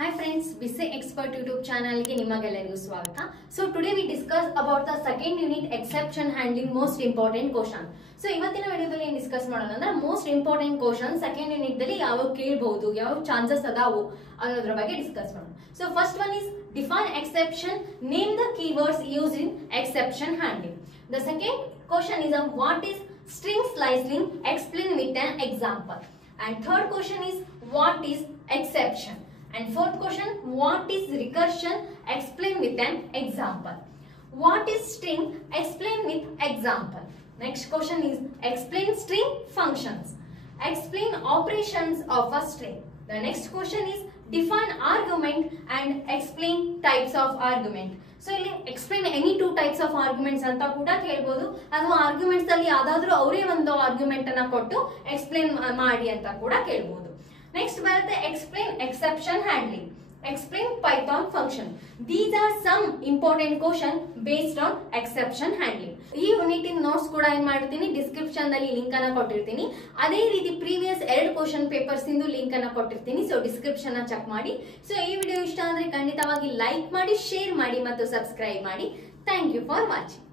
Hi friends, Vise Expert YouTube channel ಗೆ ನಿಮಗೆಲ್ಲರಿಗೂ ಸ್ವಾಗತ. So today we discuss about the second unit exception handling most important question. So ಇವತ್ತಿನ ವಿಡಿಯೋದಲ್ಲಿ ಏನು discuss ಮಾಡೋಣ ಅಂದ್ರೆ most important question second unit ದಲ್ಲಿ ಯಾವ ಕೇಳಬಹುದು, ಯಾವ ಚಾನ್ಸಸ್ ಅದಾವು ಅನ್ನೋದ್ರ ಬಗ್ಗೆ ಡಿಸ್ಕಸ್ ಮಾಡೋಣ. So first one is define exception, name the keywords used in exception handling. The second question is what is string slicing, explain with an example. And third question is what is exception. And fourth question, what is recursion? Explain with an example. What is string? Explain with example. Next question is explain string functions. Explain operations of a string. The next question is define argument and explain types of argument. So ಇಲ್ಲಿ explain any two types of arguments ಅಂತ ಕೂಡ ಕೇಳಬಹುದು, ಅಥವಾ arguments ಅಲ್ಲಿ ಯಾವ್ದಾದ್ರು ಅವರೇ ಒಂದು argument ಅನ್ನ ಕೊಟ್ಟು ಎಕ್ಸ್ಪ್ಲೇನ್ ಮಾಡಿ ಅಂತ ಕೂಡ ಕೇಳಬಹುದು. Next ಬರುತ್ತೆ explain exception handling. Explain Python function. These are some important question based on exception handling. ಈ ಯೂನಿಟ್ ಇನ್ ನೋಟ್ಸ್ ಕೂಡ ಏನ್ ಮಾಡ್ತೀನಿ, ಡಿಸ್ಕ್ರಿಪ್ಷನ್ ನಲ್ಲಿ ಲಿಂಕ್ ಅನ್ನ ಕೊಟ್ಟಿರ್ತೀನಿ. ಅದೇ ರೀತಿ ಪ್ರೀವಿಯಸ್ 2 ಕ್ವಶನ್ ಪೇಪರ್ಸ್ ಇಂದು ಲಿಂಕ್ ಅನ್ನ ಕೊಟ್ಟಿರ್ತೀನಿ. ಸೊ ಡಿಸ್ಕ್ರಿಪ್ಷನ್ ನ ಚೆಕ್ ಮಾಡಿ. ಸೊ ಈ ವಿಡಿಯೋ ಇಷ್ಟ ಅಂದ್ರೆ ಖಂಡಿತವಾಗಿ ಲೈಕ್ ಮಾಡಿ, ಶೇರ್ ಮಾಡಿ ಮತ್ತು ಸಬ್ಸ್ಕ್ರೈಬ್ ಮಾಡಿ. Thank you for watching.